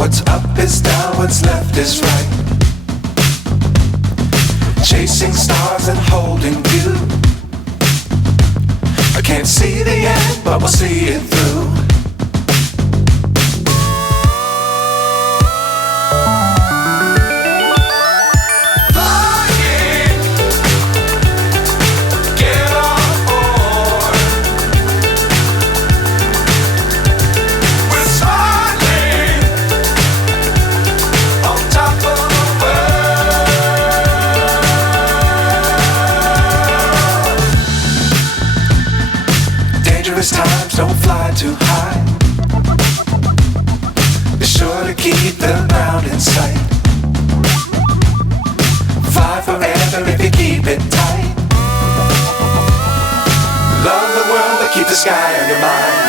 What's up is down, what's left is right. Chasing stars and holding you. I can't see the end, but we'll see it through. Times don't fly too high. Be sure to keep the ground in sight. Fly forever if you keep it tight. Love the world but keep the sky on your mind.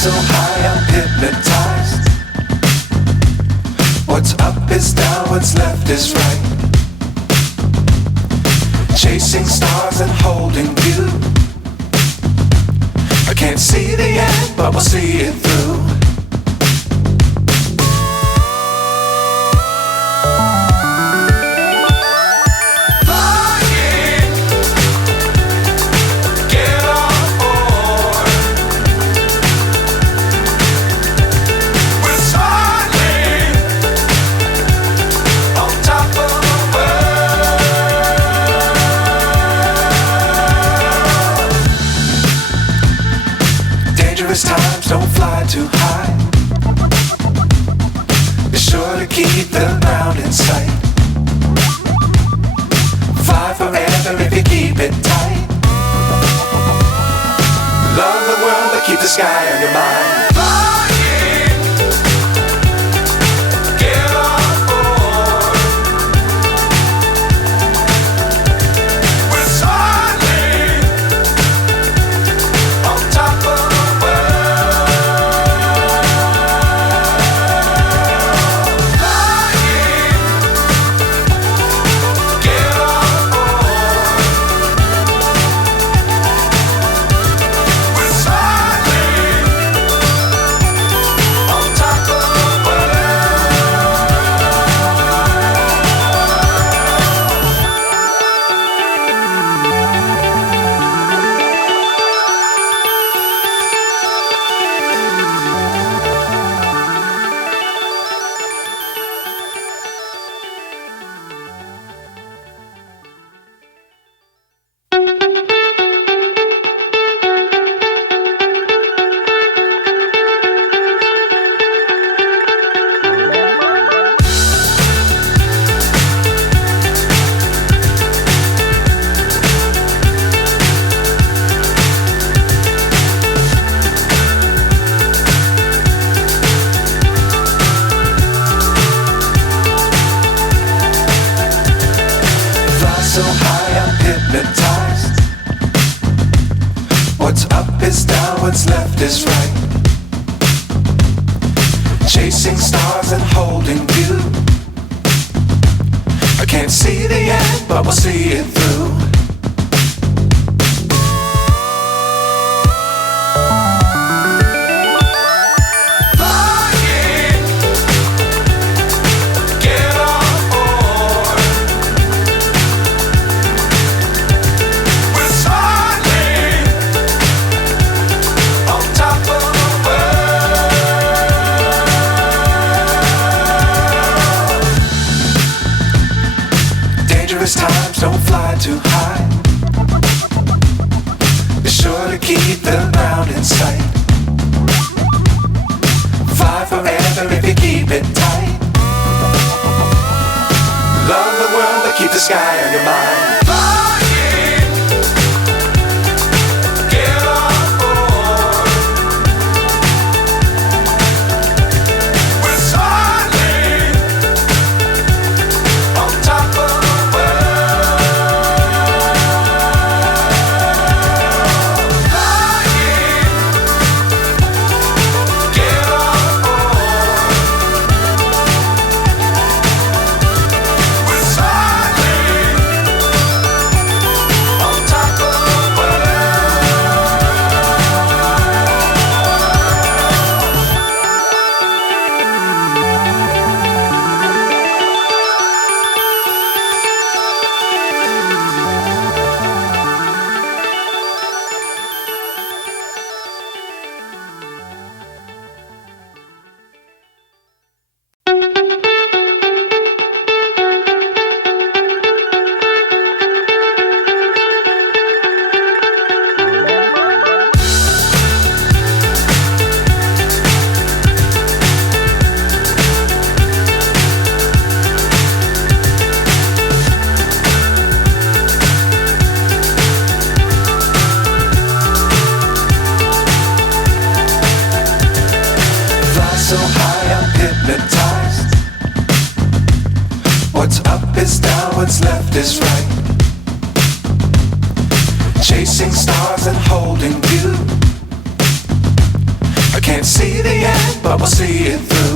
So high I'm hypnotized. What's up is down, what's left is right. Chasing stars and holding you. I can't see the end, but we'll see it through. Times don't fly too high. Be sure to keep the ground in sight. Fly forever if you keep it tight. Love the world but keep the sky on your mind. So high I'm hypnotized. What's up is down, what's left is right. Chasing stars and holding you. I can't see the end, but we'll see it through. fly too high. Be sure to keep the ground in sight. Fly forever if you keep it tight. Love the world but keep the sky on your mind. Flying, get on board. We're soaring on top of the world. Flying, get on board. We're soaring on top of the fly so high I'm hypnotized. What's up is down, what's left is right. Chasing stars and holding you. I can't see the end, but we'll see it through.